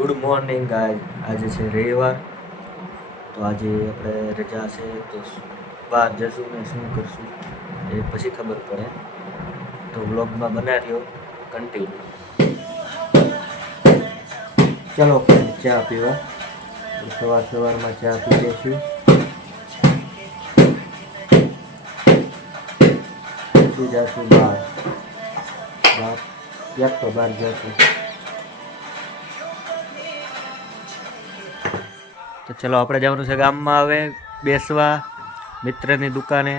Good morning guys, આજે છે રવિવાર. તો આજે આપણે રજા છે તો બહાર જશું ને શું કરશું એ પછી ખબર પડે. તો વ્લોગમાં બના રહ્યો કન્ટિન્યુ. ચલો ચા પીવા. સવારમાં ચા પી લઈશું. પછી જશું બહાર ક્યાંક તો બહાર જશું. તો ચલો આપણે જવાનું છે ગામમાં હવે બેસવા મિત્રની દુકાને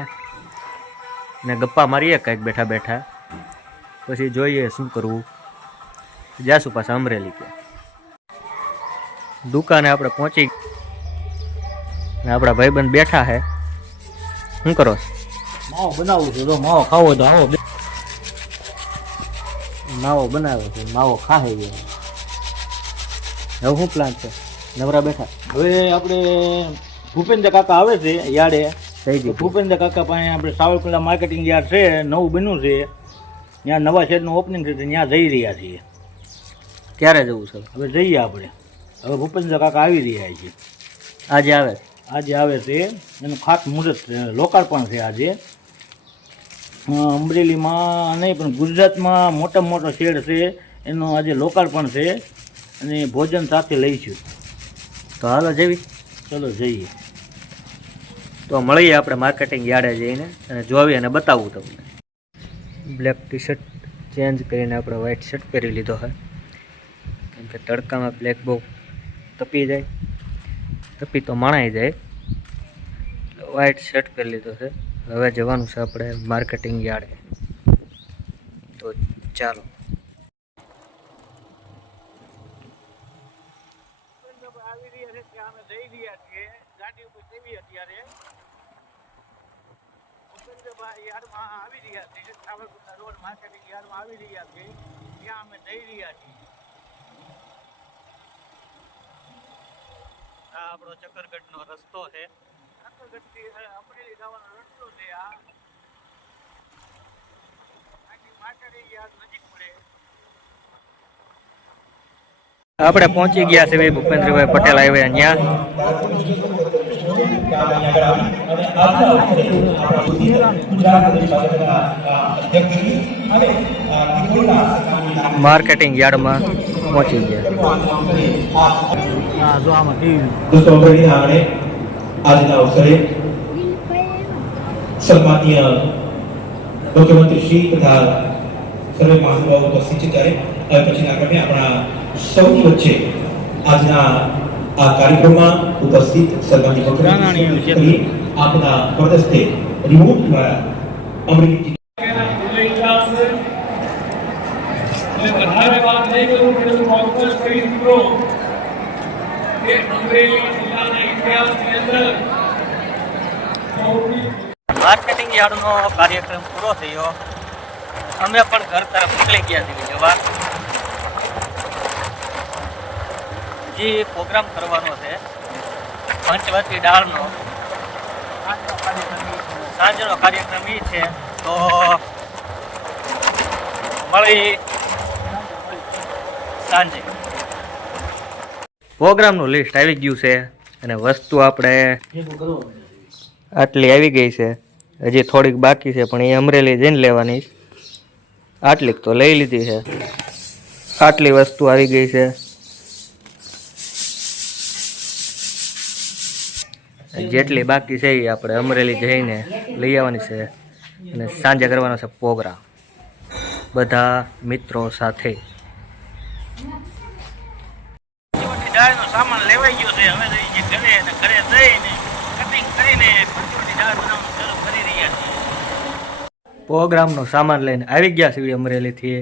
ને ગપ્પા મારીએ કંઈક બેઠા બેઠા. પછી જોઈએ શું કરવું. જાશું પાછા અમરેલી કે દુકાને આપણે પહોંચી ને આપણા ભાઈબંધ બેઠા છે. શું કરો? માવો બનાવું છું. તો માવો ખાવો તો આવો. માવો બનાવ્યો છે, માવો ખાહે ગયો. હવે શું પ્લાન છે? નવરા બેઠા. હવે આપણે ભૂપેન્દ્ર કાકા આવે છે યાર્ડે. થઈ ગયું. ભૂપેન્દ્ર કાકા પાસે આપણે સાવરકુંડલા માર્કેટિંગ યાર્ડ છે, નવું બન્યું છે. ત્યાં નવા શેડનું ઓપનિંગ છે, ત્યાં જઈ રહ્યા છીએ. ક્યારે જવું છે? હવે જઈએ આપણે. હવે ભૂપેન્દ્ર કાકા આવી રહ્યા છે. આજે આવે. આજે આવે છે. એનું ખાસ મુહૂર્ત લોકાર્પણ છે આજે. અમરેલીમાં નહીં પણ ગુજરાતમાં મોટામાં મોટો શેડ છે, એનું આજે લોકાર્પણ છે અને ભોજન સાથે લઈશું. તો હાલો જેવી. ચલો જઈએ. તો મળીએ આપણે માર્કેટિંગ યાર્ડે જઈને અને જોવી અને બતાવું તમને. બ્લેક ટી શર્ટ ચેન્જ કરીને આપણે વ્હાઇટ શર્ટ પહેરી લીધો છે, કેમ કે તડકામાં બ્લેક બહુ તપી જાય, તપી તો મણાઈ જાય. વ્હાઇટ શર્ટ પહેરી લીધો છે. હવે જવાનું છે આપણે માર્કેટિંગ યાર્ડે. તો ચાલો. આ આપણો ચક્કરગઢનો રસ્તો છે. ચક્કરગઢથી અમરેલી જવાનો રસ્તો છે. આ માર્કેટિંગ યાર્ડ નજીક પડે. આપણે પહોંચી ગયા છે ભૂપેન્દ્રભાઈ પટેલ આવ્યા ત્યાં. માર્કેટિંગ યાર્ડમાં પહોંચી ગયા. આજના અવસરે સન્માનીય મુખ્યમંત્રી શ્રી તથા સર્વે મહાનુભાવો ઉપસ્થિત છે. ત્યારે હવે પછીના ક્રમે આપણા સૌની વચ્ચે આજના આ કાર્યક્રમમાં ઉપસ્થિત સન્માનીય મુખ્યમંત્રી આપના પ્રદેશને રિમોટ દ્વારા અમરેલી માર્કેટિંગ યાર્ડનો કાર્યક્રમ પૂરો થયો. અમે પણ ઘર તરફ નીકળી ગયા છીએ જવા. જે પ્રોગ્રામ કરવાનો છે પંચવટી દાળનો સાંજનો કાર્યક્રમ એ છે. તો મળી સાંજે. પ્રોગ્રામનું લિસ્ટ આવી ગયું છે અને વસ્તુ આપણે આટલી આવી ગઈ છે. હજી થોડીક બાકી છે પણ એ અમરેલી જઈને લેવાની. આટલીક તો લઈ લીધી છે. આટલી વસ્તુ આવી ગઈ છે. જેટલી બાકી છે એ આપણે અમરેલી જઈને લઈ આવવાની છે અને સાંજે કરવાનો છે પ્રોગ્રામ બધા મિત્રો સાથે. દાળનો સામાન લેવાઈ ગયો છે. હવે ઘરે જઈને કટિંગ કરીને દાળ બનાવવાનું શરૂ કરી રહ્યા છીએ. પ્રોગ્રામનો સામાન લઈને આવી ગયા છીએ અમરેલીથી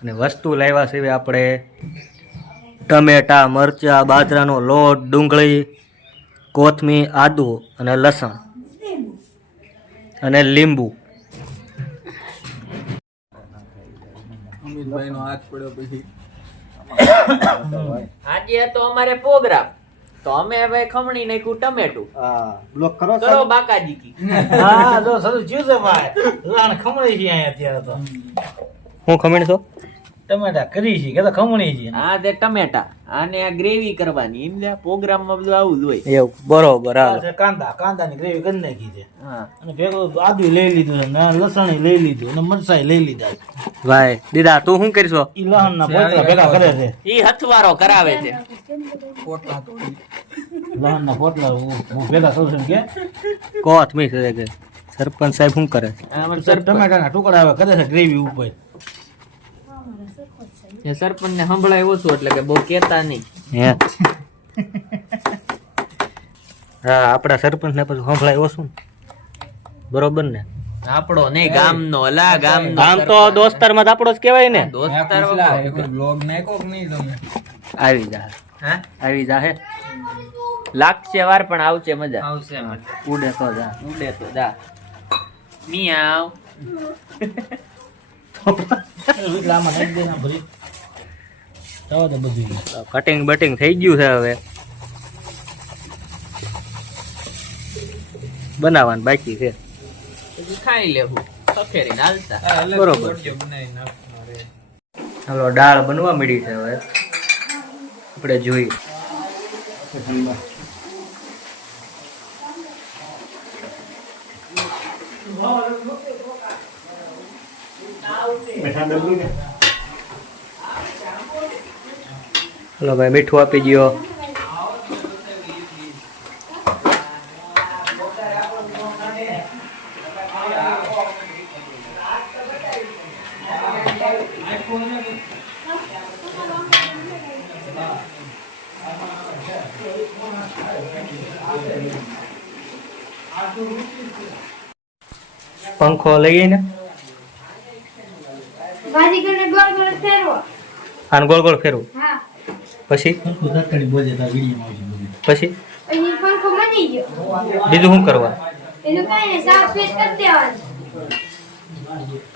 અને વસ્તુ લાવ્યા છે આપણે ટમેટા, મરચાં, બાજરાનો લોટ, ડુંગળી, કોથમીર, આદુ અને લસણ અને લીંબુ. અમિતભાઈનો હાથ પડ્યો પછી આજે તો અમારે પ્રોગ્રામ તો અમે ભાઈ ખમણી નાખ્યું ટમેટું. બ્લોક કરો કરો બાકાજી કી. હા જો શરૂ થયું છે ભાઈ. લાણ ખમણી છે અહીંયા અત્યારે તો. હું ખમીણ છો? ટમેટા કરી છે કે તો ખમણી છે હા તે ટમેટા આને આ ગ્રેવી કરવાની એમ પ્રોગ્રામમાં બધું આવું જ હોય એવું બરોબર આ હાલો છે કાંદાની ગ્રેવી કરી નાખી છે હા અને ભેગું આદુ લઈ લીધું છે ને લસણ લઈ લીધું અને મરચાઈ લઈ લીધા છે ભાઈ દીદા તું શું કરશો ઈ લહણના પોટલા ભેગા કરે છે ઈ હથવારો કરાવે છે લહણના પોટલા હું ભેગા કરું છું કે કોથ મી કે સરપંચ સાહેબ શું કરે ટમેટાના ટુકડા હવે કરે છે ગ્રેવી ઉપર એ સરપંચ ને સંભળાય ઓછું એટલે કે બહુ કેતા નહીં હે હા આપણા સરપંચ ને પછી સંભળાય ઓછું બરોબર ને આપણો નહીં ગામનો અલા ગામનો આમ તો દોસ્તાર માં આપણો જ કહેવાય ને દોસ્તાર આવી જા હા આવી જા હે લાગશે વાર પણ આવશે મજા આવશે ઉડે તો જા ઉડે તો જા મિયાવ એટલે આમાં નાખી દે ને ભરી જવા દે બધું કટિંગ બટિંગ થઈ ગયું છે હવે બનાવવાનું બાકી છે પછી ખાઈ લેવું સફેરી હાલતા બરોબર હાલો દાળ બનવા મળી છે હવે આપણે જોઈએ હલો ભાઈ મીઠું આપી દો પંખો લઈએ ને ભાજીગરને ગોળ ગોળ ફેરવો. આને ગોળ ગોળ ફેરવું હા. પછી તત્કાળી બોલે તાર વિડીયોમાં આવશે બધું પછી પછી પંખો બની ગયો. બીજું શું કરવા એનું કાંઈ નહીં, સાફ પેસ્ટ કરી દેવાનું.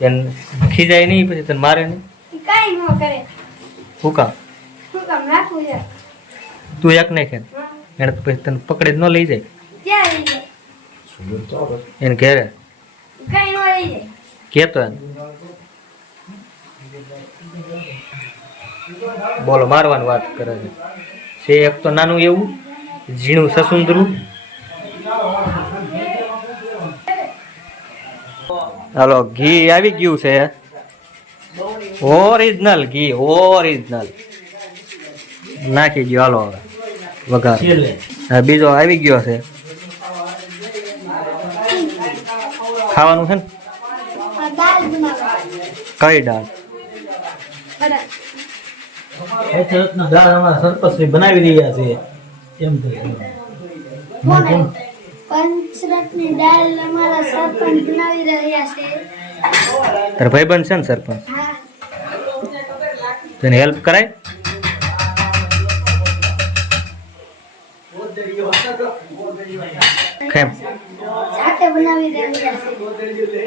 એને ખીજાય નહીં પછી તને મારે નહીં એ કાંઈ ન કરે. શું કામ શું કામ રાખવું છે? તું એક નહીં ખેન હા. એને તો પછી તને પકડી ન લઈ જાય ક્યાં લઈ જાય? એને ઘેરે કાંઈ ન લઈ જાય. કેતો એને બોલો મારવાની વાત કરે છે એક તો નાનું એવું ઝીણું સસુંદરું હાલો ઘી આવી ગયું છે ઓરિજિનલ ઘી ઓરિજિનલ નાખી ગયો હાલો હવે વઘાર છેલ્લે હા બીજો આવી ગયો છે ખાવાનું છે ને આ દાળ બનાવવા. કઈ દાળ બરાબર. પંચરત્ન દાળ અમારા સરપંચશ્રી બનાવી રહ્યા છે એમ તો પંચરત્નની દાળ અમારા સરપંચ બનાવી રહ્યા છે. તારા ભાઈબંધ છે ને સરપંચ હા. તેને હેલ્પ કરાય કેમ સાથે બનાવી રહ્યા છે.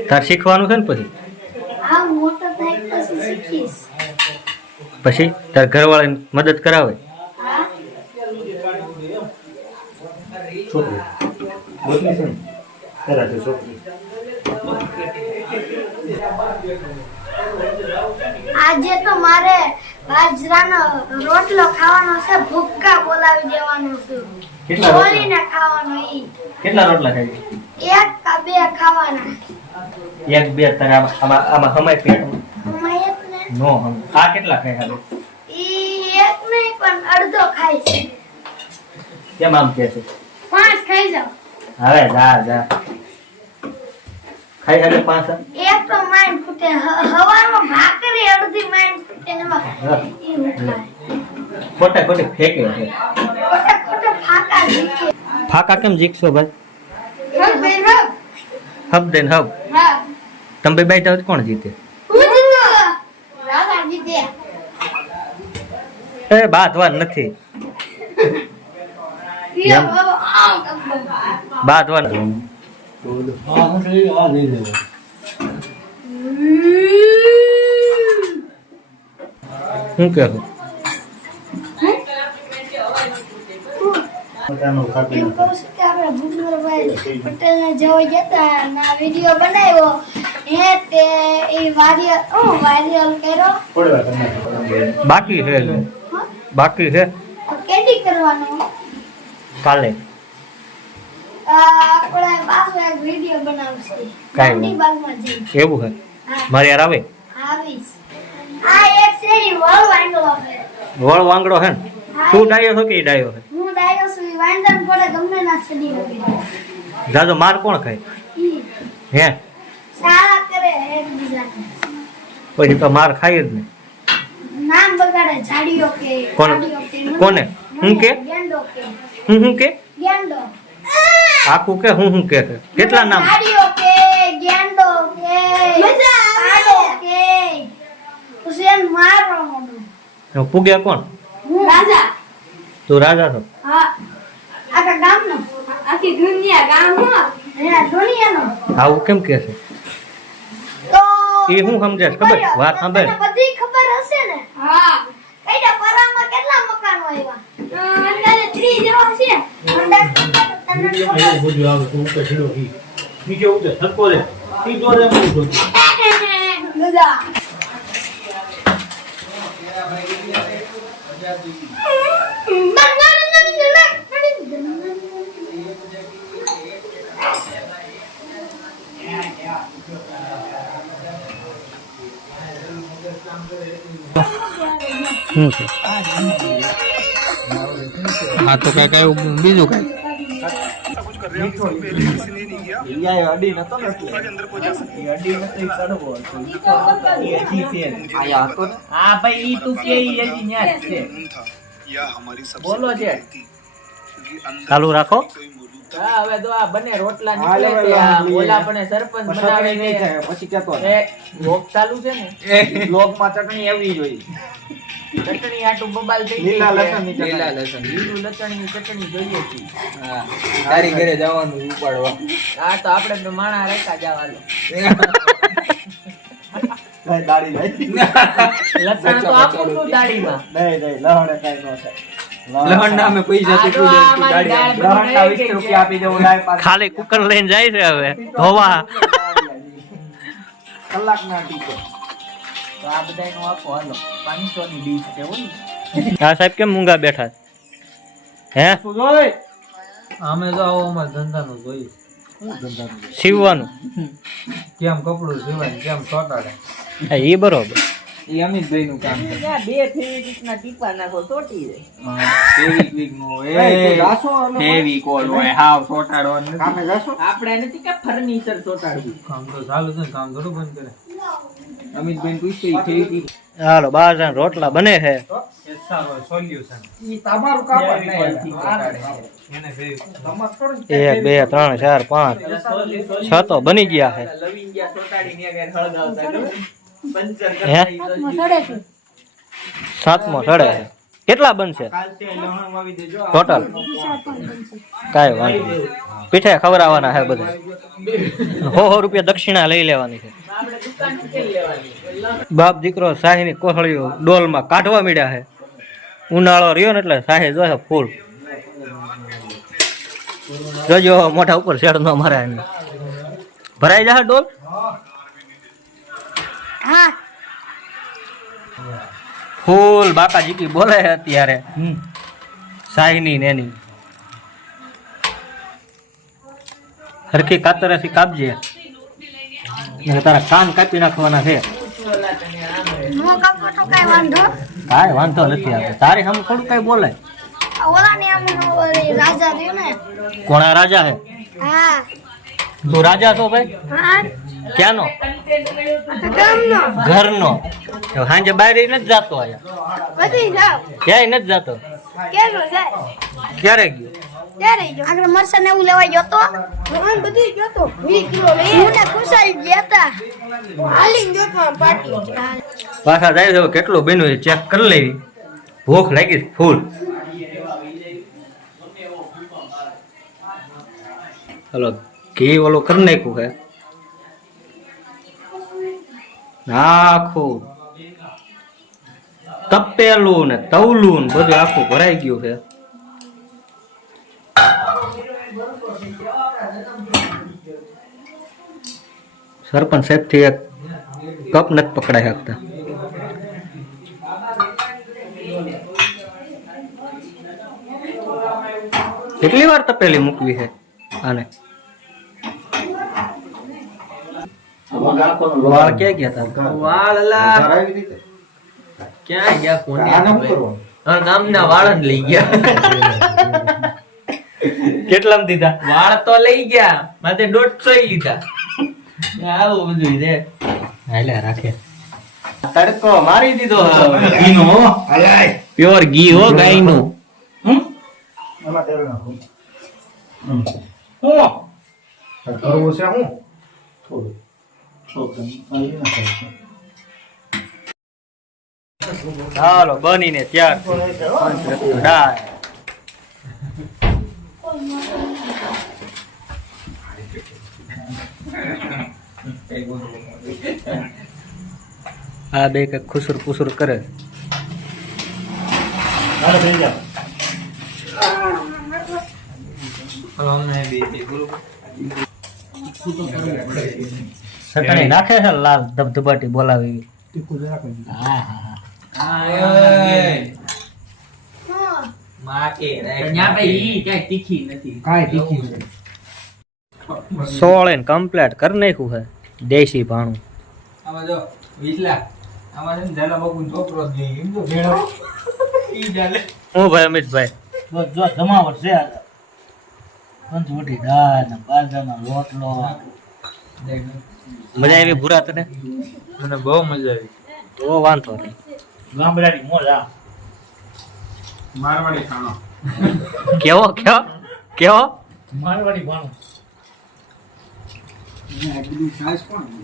તાર શીખવાનું છે ને પછી આ મોટો થાય પછી શીખીશ. પછી તાર ઘરવાળાને મદદ કરાવે હા. આજે તો મારે બાજરાનો રોટલો ખાવાનો છે, ભૂક્કા બોલાવી દેવાનો છે. કેટલા રોટલા? બોલીને ખાવાનો ઈ. કેટલા રોટલા ખાઈ એક કા બે ખાવાના. એક બે તારે આમાં આમાં હમાય પેટમાં આમાં એક ને નો હમ આ કેટલા ખાઈ હાલે ઈ એક નહીં પણ અડધો ખાય છે. કેમ આમ કે છે 5 ખાઈ જાવ. હવે જા જા ખાઈ હાલે પાંચ એક તો માઈન ફૂટે, હવામાં ભાખરી અડધી માઈન ફૂટે ને એમાં ઈ હું ખાય. ખોટા ખોટી ફેંકે છે ખોટા ખોટા ફાકા જીકે. ફાકા કેમ જીકશો ભાઈ હબ ભાઈ હબ. હબ દેન હબ હા. તમે બે બેઠા હોય તો કોણ જીતે હું જીતો. રાધા જીતે. એ બાતવાન નથી ઈ એમ? હવે આમ કરતો. બાતવાન હા હું તો આ લઈ લેવા શું કહેવું એમ કહું છું કે આપણે ભૂપેન્દ્રભાઈ પટેલને જોવા ગયા હતા અને આ વિડીયો બનાવ્યો હે તે એ વારિયલ કર્યો. બાકી છે હજુ. બાકી છે તો કેદી કરવાનો? કાલે. આપણે પાછો એક વિડિયો બનાવશે. કાંઈ બાગમાં જઈ. એવું છે હા, મારે યાર આવે આવીશ. આ એક શેરી વળ વાંગલો છે. વળ વાંગડો છે ને તું ડાયો છો કે ઈ ડાયો છે હું ડાયો છું. વાંદન પડે ગમે ના સડી વગી. જાજો માર કોણ ખાય ઈ હે સારા કરે એકબીજાને. પછી તો માર ખાય જ ને નામ બગાડે. ઝાડીઓ કે કોને? ગાડીઓ કે કોને? હું કે? ગેંડો કે હું કે ગેંડો. આખું કે હું કે કેટલા નામ ઝાડીઓ કે ગેંડો કે પાડો કે હુસેન મારો મોનો. પૂગ્યા કોણ રાજા. તું રાજા છો હા, આખા ગામનો. આખી દુનિયા ગામનો. હે દુનિયાનો. આવું કેમ કે છે તો એ હું સમજે છે ખબર વાત સાંભળ તને બધી ખબર હશે ને? હા. કઈડા પરામાં કેટલા મકાનો આવ્યા? અંદાજે 3 જેવા છે. અંદાજ તને મજા. શું છે હા તો કઈ કઈ બીજું કઈ હા ભાઈ ઈ તું કે ઈ હજી ન્યા જ છે. બોલો છે. ચાલુ રાખો હા હવે તો આ બને રોટલા નીકળે છે. આ ઓલા પણ સરપંચ બનાવે છે. પછી કેતો એ લોક ચાલુ છે ને લોકમાં ચટણી એવી જોઈએ. ચટણી આટું બબાલ થઈ ગઈ લીલા છે. લસણની ચટણી. લીલા લસણ લીલું લસણની ચટણી જોઈએ છે. તારી ઘરે જવાનું ઉપાડવા. હા તો આપણે તો માણા રેખા જવાનો. દાડી લઈ. લસણ તો આપું છું દાડીમાં. નહીં લહણે કઈ ન થાય. લહણ ના અમે પૈસા આ જો આ મારી દાળ બની લહણના રહી 20 ગઈ રૂપિયા આપી દેવું લાય પાછું. ખાલી કુકર લઈને જાય છે હવે ધોવા કલાકના ટીચર. તો આ બધાયનું આપો હાલો 500 ની ડીશ છે હોય ને. હા સાહેબ કેમ મૂંગા બેઠા હે શું જોઈ? અમે તો આવો અમારે ધંધાનું જોઈએ સીવવાનું કેમ કપડું સીવાય ને કેમ ચોટાડે હા એ બરોબર એ અમિતભાઈ નું કામ છે. ત્યાં બે ફેવિકના ટીપા નાખો ચોટી જાય. ફેવિક્વિક નો એ જાશો અમે ફેવિકોલ હોય હાવ ચોટાડવાનું નથી. કામે જાશો? આપણે નથી કે ફર્નિચર ચોટાડવું. કામ તો ચાલુ છે ને કામ થોડું બંધ કરે અમિતભાઈ ને પૂછતો ઈ ફેવિક્વિક હાલો 12 જણ રોટલા બને છે એ સારો સોલ્યુશન ઈ તમારું કામ જ નહીં. એને ફેવિક 1 2 3 4 5 6 તો બની ગયા છે લવિંગિયા ચોટાડીને આગળ હળગાવતા ખબર? પંચર હે? કરતા સાતમો સડે છે કેટલા બનશે કાલથી લહણ વાવી દેજો. ટોટલ કાંઈ વાંધો નહીં પીઠે ખવડાવવાના છે બધા 100 રૂપિયા દક્ષિણા લઈ લેવાની છે આપણે દુકાન ઉકેલ લેવાની. બાપ દીકરો શાહીની કોથળીઓ ડોલમાં કાઢવા મીડ્યા છે ઉનાળો રહ્યો ને એટલે શાહી જોશે ફૂલ જોજો મોઢા ઉપર શેડ નો મારે એને ભરાઈ જશે ડોલ હા. ફૂલ બાકા જીકી બોલે છે અત્યારે શાહીની ને એની હરખી કાતરેથી કાપજે નકર તારા કાન કાપી નાખવાના છે હું કાપો તો કઈ વાંધો. કાંઈ વાંધો નથી આપણે તારી સામે થોડું કઈ બોલે ઓલાની આમ રાજા રહ્યો ને. કોણા રાજા હે હા. તું રાજા છો ભાઈ હા. ક્યાંનો ગામનો. ઘરનો તો સાંજે બહાર નથી જાતો આયા બધી જાવ. ક્યાંય નથી જાતો કેનો જાય? ક્યારે ગયો ત્યારે જો આગળ મરસા ને એવું લેવા ગયો તો હા બધી ગયો તો 20 કિલો લઈ હું ને ખુશાલ ગયા હતા હાલીને ગયો તો પાર્ટી. પાછા જાય છે કેટલું બન્યું ચેક કરી લેવી ભૂખ લાગી છે ફૂલ હલો ઘી ઓલું કરી નાખ્યું છે આખું તપેલું ને તવલું ને બધું આખું ભરાઈ ગયું છે સરપંચ સાહેબથી એક કપ નથી પકડાઈ શકતા. કેટલી વાર તપેલી મૂકવી છે આને? વાળ ક્યાં ગયા હતા? વાળલા ક્યાં ગયા? કોને ગામના વાળન લઈ ગયા. કેટલામાં દીધા? વાળ તો લઈ ગયા, માથે 150 લીધા. આવું બધું છે. હાલે રાખે. તડકો મારી દીધો. પ્યોર ઘી હો ગાયનું. ચાલો બનીને ત્યાર દાળ. આ બે કઈક ખુસુર પુસુર કરે. ચટણી નાખે છે લાલ ધબધબાટી બોલાવી. હા હા સોળ કમ્પ્લીટ કરી નાખ્યું છે દેશી ભાણું. આમાં જો 20 લાખ આમાં છે ને ઝાલા બાપુનો છોકરો જ ગઈ એમ તો ભેણો ઈ ચાલે. હું ભાઈ અમિતભાઈ જો જમાવટ છે પંચવટી દાળ ને બાજરાનો રોટલો. મજા આવી ભૂરા તને? મને બહુ મજા આવી. તો વાંધો નહીં. ગામડાની મોજ આ મારવાડી ખાણો. કેવો કેવો કેવો મારવાડી ભાણું.